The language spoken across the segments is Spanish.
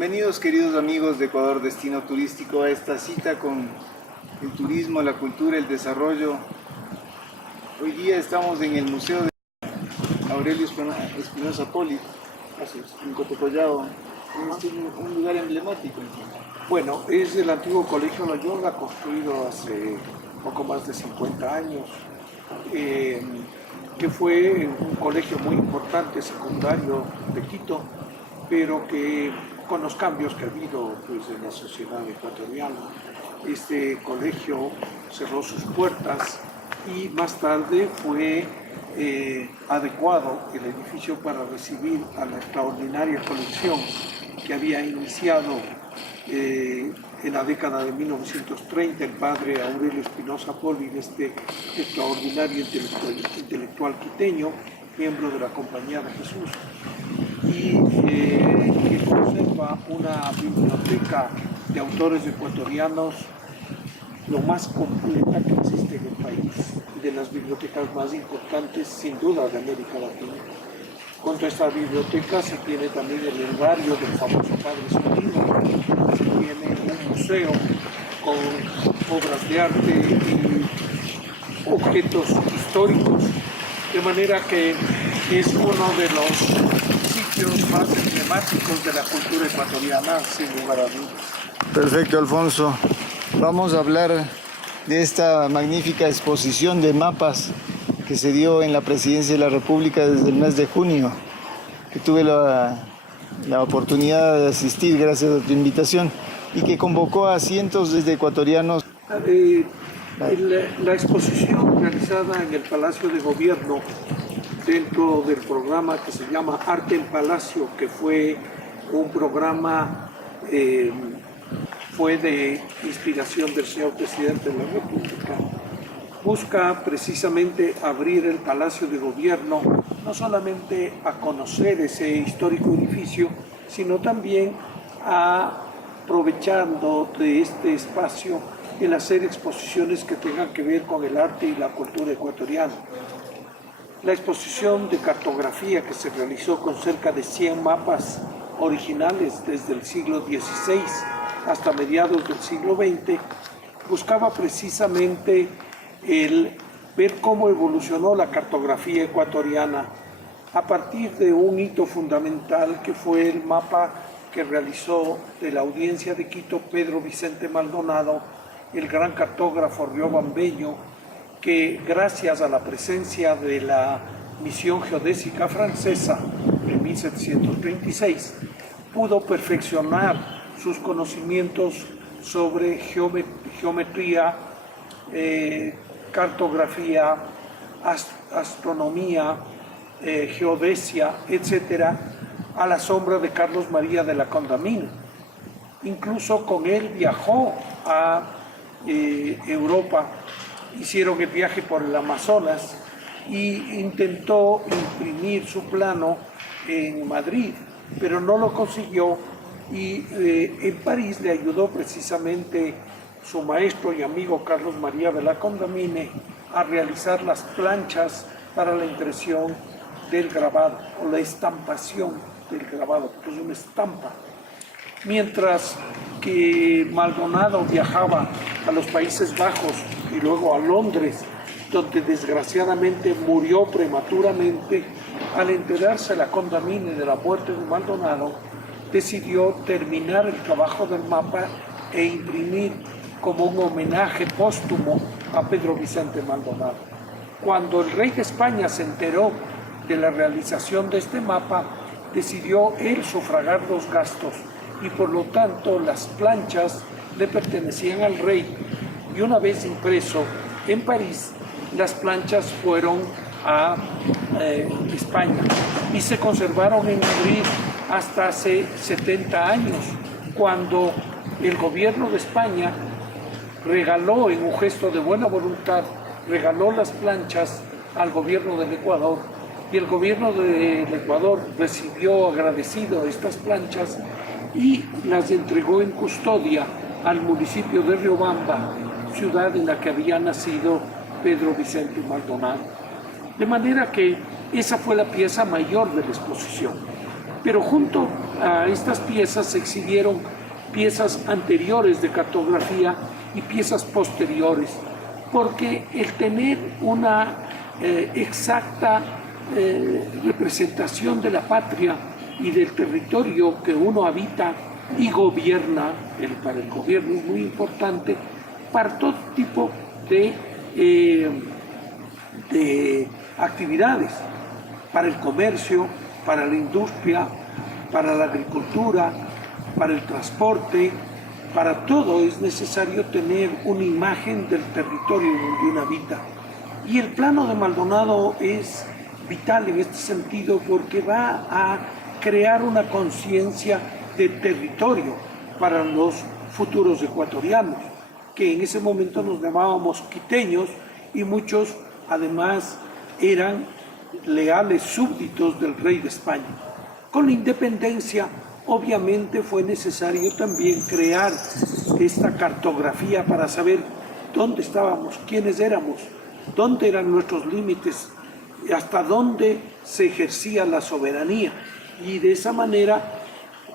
Bienvenidos queridos amigos de Ecuador Destino Turístico a esta cita con el turismo, la cultura, el desarrollo. Hoy día estamos en el Museo de Aurelio Espinosa Poli, en Cotocollao, un lugar emblemático. Bueno, es el antiguo Colegio Loyola, construido hace poco más de 50 años, que fue un colegio muy importante, secundario de Quito, pero que con los cambios que ha habido pues, en la sociedad ecuatoriana, este colegio cerró sus puertas y más tarde fue adecuado el edificio para recibir a la extraordinaria colección que había iniciado en la década de 1930 el padre Aurelio Espinosa Poli, este extraordinario intelectual quiteño, miembro de la Compañía de Jesús, y que conserva una biblioteca de autores ecuatorianos lo más completa que existe en el país, de las bibliotecas más importantes sin duda de América Latina. Contra esta biblioteca se tiene también el herbario del famoso padre Solino, se tiene un museo con obras de arte y objetos históricos, de manera que es uno de los sitios más emblemáticos de la cultura ecuatoriana, sin lugar a dudas. Perfecto, Alfonso. Vamos a hablar de esta magnífica exposición de mapas que se dio en la Presidencia de la República desde el mes de junio, que tuve la oportunidad de asistir gracias a tu invitación y que convocó a cientos de ecuatorianos. La exposición realizada en el Palacio de Gobierno dentro del programa que se llama Arte en Palacio, que fue un programa fue de inspiración del señor Presidente de la República, busca precisamente abrir el Palacio de Gobierno no solamente a conocer ese histórico edificio, sino también aprovechando de este espacio el hacer exposiciones que tengan que ver con el arte y la cultura ecuatoriana. La exposición de cartografía que se realizó con cerca de 100 mapas originales desde el siglo XVI hasta mediados del siglo XX, buscaba precisamente el ver cómo evolucionó la cartografía ecuatoriana a partir de un hito fundamental que fue el mapa que realizó de la Audiencia de Quito Pedro Vicente Maldonado, el gran cartógrafo riobambeño, que gracias a la presencia de la misión geodésica francesa en 1736 pudo perfeccionar sus conocimientos sobre geometría, cartografía, astronomía, geodesia, etcétera, a la sombra de Carlos María de la Condamine. Incluso con él viajó a Europa, hicieron el viaje por el Amazonas y intentó imprimir su plano en Madrid, pero no lo consiguió, y en París le ayudó precisamente su maestro y amigo Carlos María de la Condamine a realizar las planchas para la impresión del grabado o la estampación del grabado, que es una estampa. Mientras que Maldonado viajaba a los Países Bajos y luego a Londres, donde desgraciadamente murió prematuramente, al enterarse la Condamine de la muerte de Maldonado, decidió terminar el trabajo del mapa e imprimir como un homenaje póstumo a Pedro Vicente Maldonado. Cuando el rey de España se enteró de la realización de este mapa, decidió él sufragar los gastos y por lo tanto las planchas le pertenecían al rey, y una vez impreso en París, las planchas fueron a España y se conservaron en Madrid hasta hace 70 años, cuando el gobierno de España regaló, en un gesto de buena voluntad, regaló las planchas al gobierno del Ecuador, y el gobierno del Ecuador recibió agradecido estas planchas y las entregó en custodia al municipio de Riobamba, ciudad en la que había nacido Pedro Vicente Maldonado. De manera que esa fue la pieza mayor de la exposición. Pero junto a estas piezas se exhibieron piezas anteriores de cartografía y piezas posteriores, porque el tener una exacta representación de la patria y del territorio que uno habita y gobierna, para el gobierno es muy importante para todo tipo de actividades, para el comercio, para la industria, para la agricultura, para el transporte, para todo es necesario tener una imagen del territorio donde uno habita. Y el plano de Maldonado es vital en este sentido porque va a crear una conciencia de territorio para los futuros ecuatorianos, que en ese momento nos llamábamos quiteños y muchos además eran leales súbditos del rey de España. Con la independencia, obviamente fue necesario también crear esta cartografía para saber dónde estábamos, quiénes éramos, dónde eran nuestros límites, hasta dónde se ejercía la soberanía. Y de esa manera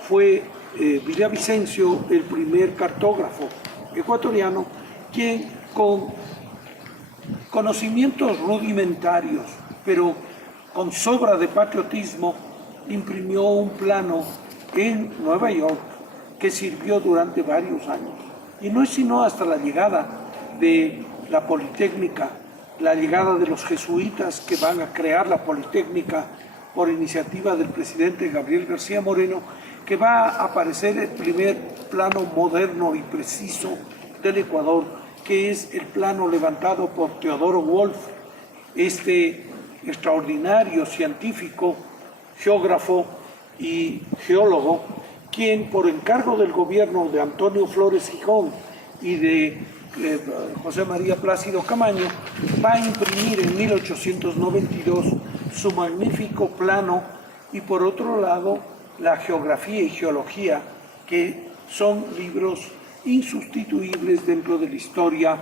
fue Villavicencio el primer cartógrafo ecuatoriano, quien con conocimientos rudimentarios, pero con sobra de patriotismo, imprimió un plano en Nueva York que sirvió durante varios años. Y no es sino hasta la llegada de la Politécnica, la llegada de los jesuitas que van a crear la Politécnica por iniciativa del presidente Gabriel García Moreno, que va a aparecer el primer plano moderno y preciso del Ecuador, que es el plano levantado por Teodoro Wolff, este extraordinario científico, geógrafo y geólogo, quien por encargo del gobierno de Antonio Flores Gijón y de José María Plácido Camaño, va a imprimir en 1892 su magnífico plano, y por otro lado la geografía y geología, que son libros insustituibles dentro de la historia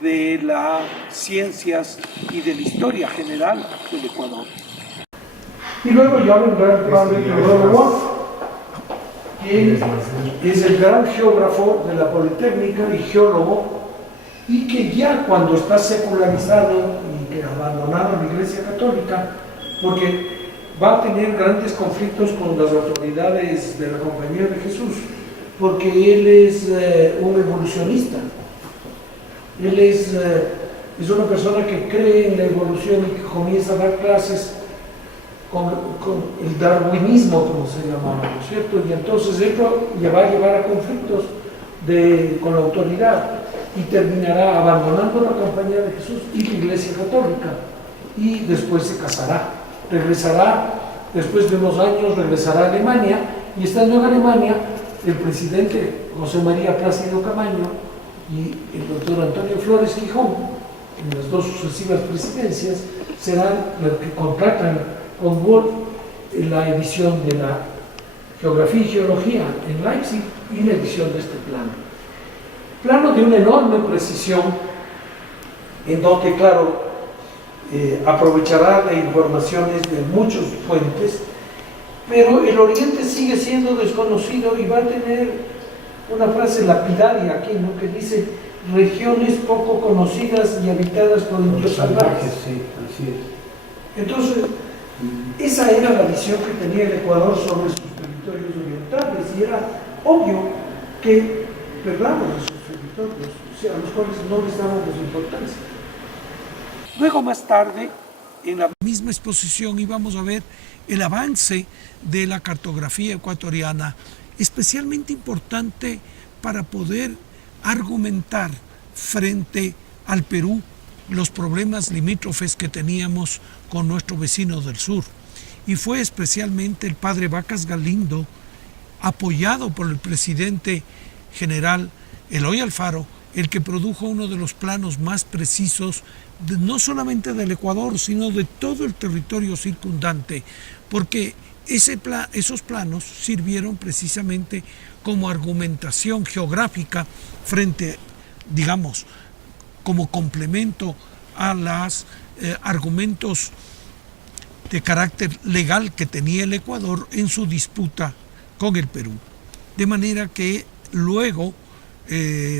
de las ciencias y de la historia general del Ecuador. Y luego ya vendrá el padre Teodoro Wolff, quien es el gran geógrafo de la Politécnica y geólogo, y que ya cuando está secularizado y que abandonaron la Iglesia Católica, porque va a tener grandes conflictos con las autoridades de la Compañía de Jesús, porque él es un evolucionista. Él es una persona que cree en la evolución y que comienza a dar clases con el darwinismo, como se llamaba, ¿no es cierto? Y entonces esto va a llevar a conflictos con la autoridad y terminará abandonando la Compañía de Jesús y la Iglesia Católica, y después se casará, regresará, después de unos años regresará a Alemania, y estando en Alemania, el presidente José María Plácido Camaño y el doctor Antonio Flores Gijón, en las dos sucesivas presidencias, serán los que contratan con Wolff la edición de la Geografía y Geología en Leipzig y la edición de este plano. Plano de una enorme precisión, en donde, claro, aprovechará de informaciones de muchas fuentes, pero el Oriente sigue siendo desconocido y va a tener una frase lapidaria aquí, ¿no?, que dice: regiones poco conocidas y habitadas por indios salvajes. Sí, así es. Entonces, esa era la visión que tenía el Ecuador sobre sus territorios orientales, y era obvio que perdamos esos territorios, o sea, a los cuales no les dábamos importancia. Luego, más tarde, en la misma exposición íbamos a ver el avance de la cartografía ecuatoriana, especialmente importante para poder argumentar frente al Perú los problemas limítrofes que teníamos con nuestro vecino del sur. Y fue especialmente el padre Vacas Galindo, apoyado por el presidente general Eloy Alfaro, el que produjo uno de los planos más precisos no solamente del Ecuador, sino de todo el territorio circundante, porque esos planos sirvieron precisamente como argumentación geográfica frente, digamos, como complemento a los argumentos de carácter legal que tenía el Ecuador en su disputa con el Perú. De manera que luego,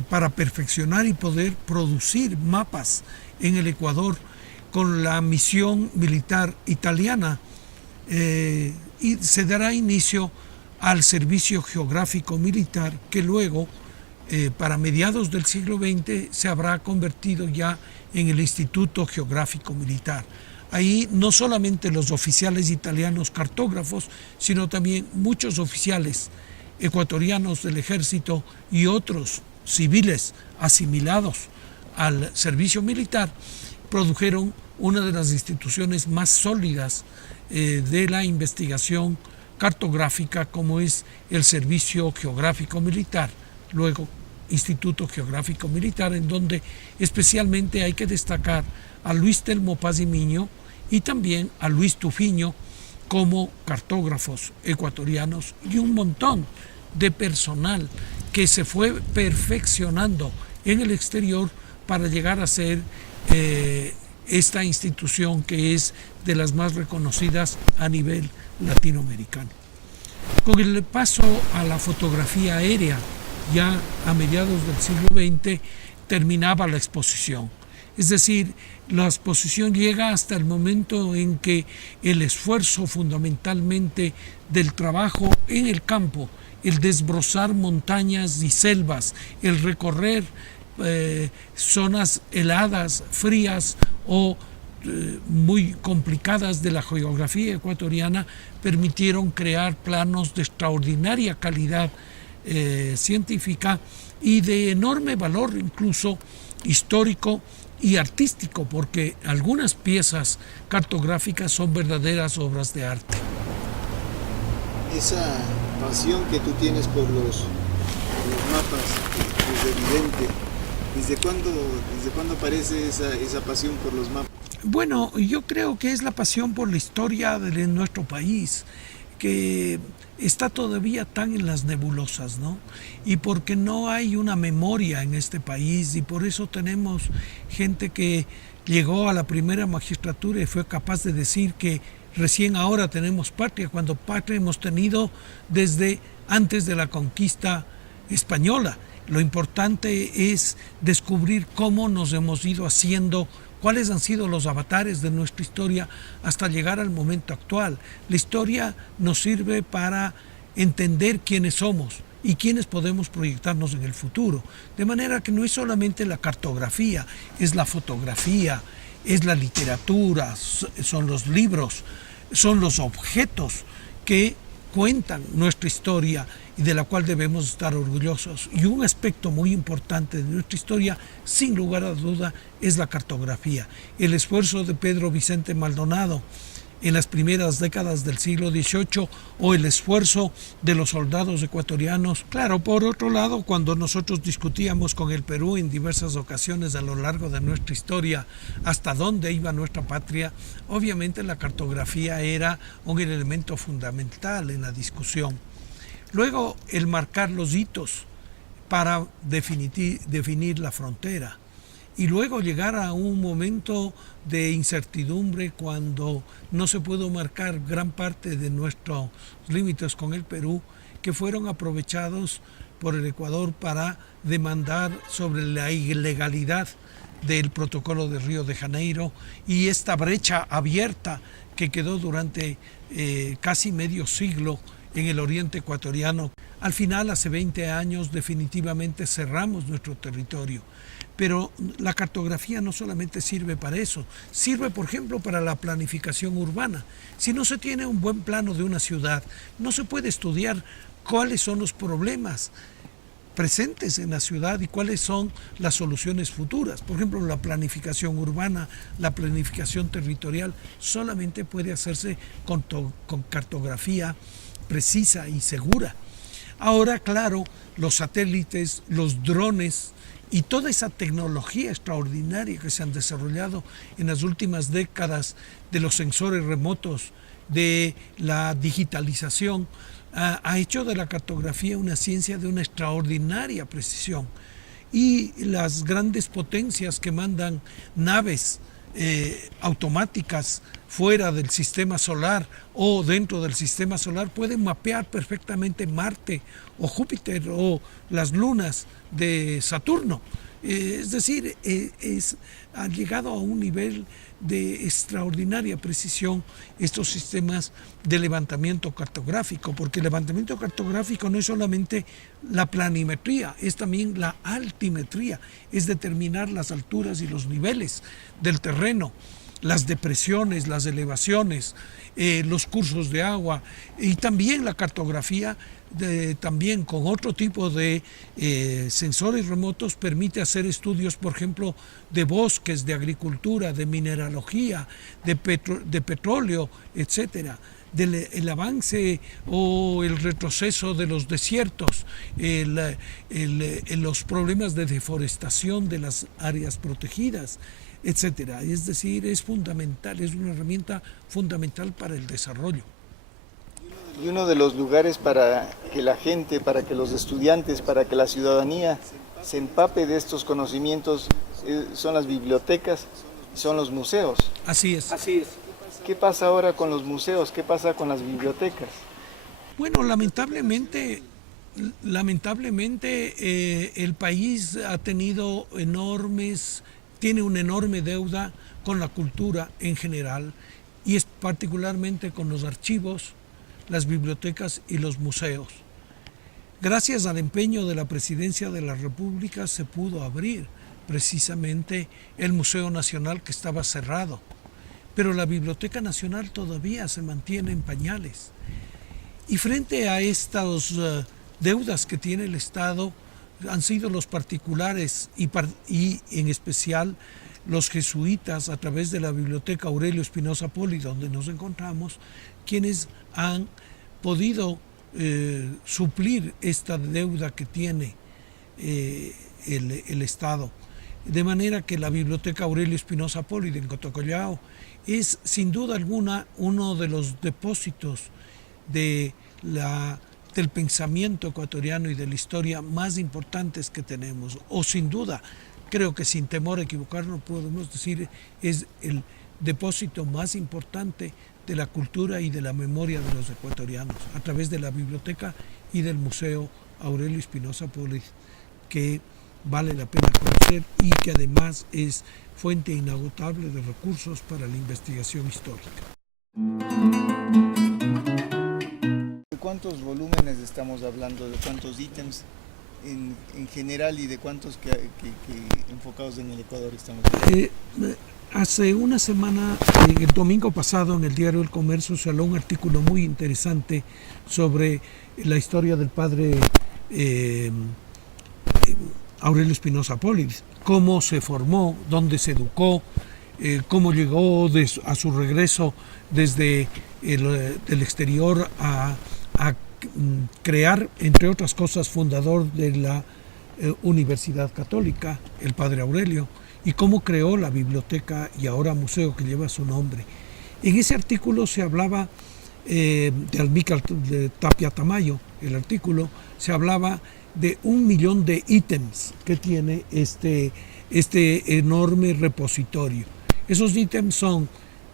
para perfeccionar y poder producir mapas en el Ecuador con la misión militar italiana, y se dará inicio al servicio geográfico militar que luego, para mediados del siglo XX, se habrá convertido ya en el Instituto Geográfico Militar. Ahí no solamente los oficiales italianos cartógrafos, sino también muchos oficiales ecuatorianos del ejército y otros civiles asimilados al servicio militar produjeron una de las instituciones más sólidas de la investigación cartográfica, como es el Servicio Geográfico Militar, luego Instituto Geográfico Militar, en donde especialmente hay que destacar a Luis Telmo Paz y Miño y también a Luis Tufiño como cartógrafos ecuatorianos, y un montón de personal que se fue perfeccionando en el exterior para llegar a ser esta institución que es de las más reconocidas a nivel latinoamericano. Con el paso a la fotografía aérea, ya a mediados del siglo XX, terminaba la exposición. Es decir, la exposición llega hasta el momento en que el esfuerzo fundamentalmente del trabajo en el campo, el desbrozar montañas y selvas, el recorrer zonas heladas, frías o muy complicadas de la geografía ecuatoriana, permitieron crear planos de extraordinaria calidad científica y de enorme valor incluso histórico y artístico, porque algunas piezas cartográficas son verdaderas obras de arte. Esa pasión que tú tienes por los mapas es evidente. ¿Desde cuándo aparece esa pasión por los mapas? Bueno, yo creo que es la pasión por la historia de nuestro país, que está todavía tan en las nebulosas, ¿no? Y porque no hay una memoria en este país, y por eso tenemos gente que llegó a la primera magistratura y fue capaz de decir que recién ahora tenemos patria, cuando patria hemos tenido desde antes de la conquista española. Lo importante es descubrir cómo nos hemos ido haciendo, cuáles han sido los avatares de nuestra historia hasta llegar al momento actual. La historia nos sirve para entender quiénes somos y quiénes podemos proyectarnos en el futuro. De manera que no es solamente la cartografía, es la fotografía, es la literatura, son los libros, son los objetos que cuentan nuestra historia y de la cual debemos estar orgullosos. Y un aspecto muy importante de nuestra historia, sin lugar a duda, es la cartografía. El esfuerzo de Pedro Vicente Maldonado en las primeras décadas del siglo XVIII o el esfuerzo de los soldados ecuatorianos. Claro, por otro lado, cuando nosotros discutíamos con el Perú en diversas ocasiones a lo largo de nuestra historia hasta dónde iba nuestra patria, obviamente la cartografía era un elemento fundamental en la discusión. Luego, el marcar los hitos para definir la frontera. Y luego llegar a un momento de incertidumbre cuando no se pudo marcar gran parte de nuestros límites con el Perú, que fueron aprovechados por el Ecuador para demandar sobre la ilegalidad del protocolo de Río de Janeiro y esta brecha abierta que quedó durante casi medio siglo en el oriente ecuatoriano. Al final, hace 20 años, definitivamente cerramos nuestro territorio. Pero la cartografía no solamente sirve para eso, sirve, por ejemplo, para la planificación urbana. Si no se tiene un buen plano de una ciudad, no se puede estudiar cuáles son los problemas presentes en la ciudad y cuáles son las soluciones futuras. Por ejemplo, la planificación urbana, la planificación territorial, solamente puede hacerse con cartografía precisa y segura. Ahora, claro, los satélites, los drones y toda esa tecnología extraordinaria que se han desarrollado en las últimas décadas, de los sensores remotos, de la digitalización, ha hecho de la cartografía una ciencia de una extraordinaria precisión. Y las grandes potencias que mandan naves automáticas fuera del sistema solar o dentro del sistema solar pueden mapear perfectamente Marte o Júpiter o las lunas de Saturno. Es decir, han llegado a un nivel de extraordinaria precisión estos sistemas de levantamiento cartográfico, porque el levantamiento cartográfico no es solamente la planimetría, es también la altimetría, es determinar las alturas y los niveles del terreno, las depresiones, las elevaciones, los cursos de agua y también la cartografía. También con otro tipo de sensores remotos permite hacer estudios, por ejemplo, de bosques, de agricultura, de mineralogía, de petróleo, etcétera, del avance o el retroceso de los desiertos, los problemas de deforestación de las áreas protegidas, etcétera. Es decir, es fundamental, es una herramienta fundamental para el desarrollo. Y uno de los lugares para que la gente, para que los estudiantes, para que la ciudadanía se empape de estos conocimientos son las bibliotecas, son los museos. Así es. Así es. ¿Qué pasa ahora con los museos? ¿Qué pasa con las bibliotecas? Bueno, lamentablemente el país ha tenido tiene una enorme deuda con la cultura en general y es particularmente con los archivos, las bibliotecas y los museos. Gracias al empeño de la Presidencia de la República se pudo abrir precisamente el Museo Nacional, que estaba cerrado, pero la Biblioteca Nacional todavía se mantiene en pañales. Y frente a estas deudas que tiene el Estado, han sido los particulares y en especial los jesuitas, a través de la Biblioteca Aurelio Espinosa Poli, donde nos encontramos, quienes han podido suplir esta deuda que tiene el Estado. De manera que la Biblioteca Aurelio Espinosa Poli de Cotocollao es sin duda alguna uno de los depósitos del pensamiento ecuatoriano y de la historia más importantes que tenemos, o sin duda, creo que sin temor a equivocarnos podemos decir, es el depósito más importante de la cultura y de la memoria de los ecuatorianos, a través de la biblioteca y del Museo Aurelio Espinosa Poli, que vale la pena conocer y que además es fuente inagotable de recursos para la investigación histórica. ¿De cuántos volúmenes estamos hablando? ¿De cuántos ítems en general y de cuántos que enfocados en el Ecuador estamos hablando? Hace una semana, el domingo pasado, en el Diario El Comercio se habló un artículo muy interesante sobre la historia del padre Aurelio Espinosa Poli, cómo se formó, dónde se educó, cómo llegó a su regreso desde el exterior a crear, entre otras cosas, fundador de la Universidad Católica, el padre Aurelio, y cómo creó la biblioteca y ahora museo que lleva su nombre. En ese artículo se hablaba de Almícar de Tapia Tamayo, el artículo, se hablaba de 1 millón de ítems que tiene este enorme repositorio. Esos ítems son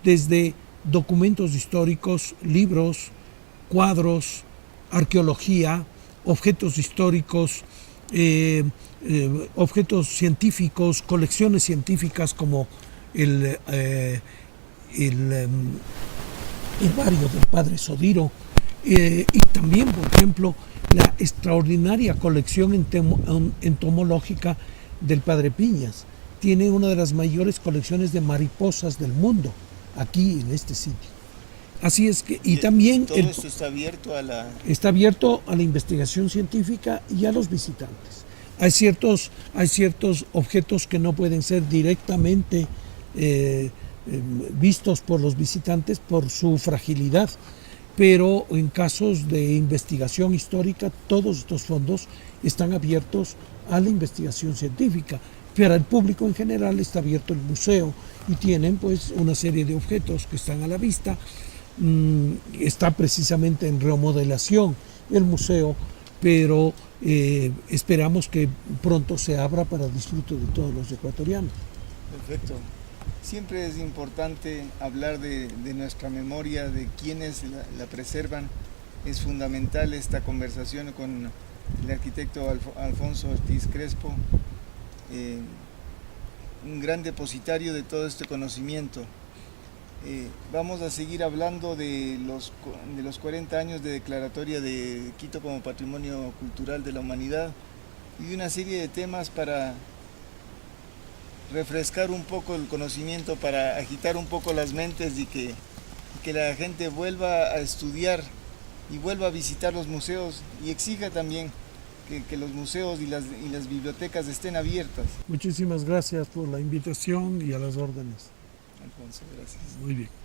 desde documentos históricos, libros, cuadros, arqueología, objetos históricos, objetos científicos, colecciones científicas como el herbario del padre Sodiro, y también, por ejemplo, la extraordinaria colección entomológica del padre Piñas. Tiene una de las mayores colecciones de mariposas del mundo, aquí en este sitio. Así es que, y también todo esto está abierto a la investigación científica y a los visitantes. Hay ciertos objetos que no pueden ser directamente vistos por los visitantes por su fragilidad, pero en casos de investigación histórica todos estos fondos están abiertos a la investigación científica. Para el público en general está abierto el museo y tienen pues una serie de objetos que están a la vista. Está precisamente en remodelación el museo, pero esperamos que pronto se abra para el disfrute de todos los ecuatorianos. Perfecto. Siempre es importante hablar de nuestra memoria, de quienes la preservan. Es fundamental esta conversación con el arquitecto Alfonso Ortiz Crespo, un gran depositario de todo este conocimiento. Vamos a seguir hablando de los 40 años de declaratoria de Quito como Patrimonio Cultural de la Humanidad y de una serie de temas para refrescar un poco el conocimiento, para agitar un poco las mentes y que la gente vuelva a estudiar y vuelva a visitar los museos y exija también que los museos y las bibliotecas estén abiertas. Muchísimas gracias por la invitación y a las órdenes. Alfonso, gracias. Muy bien.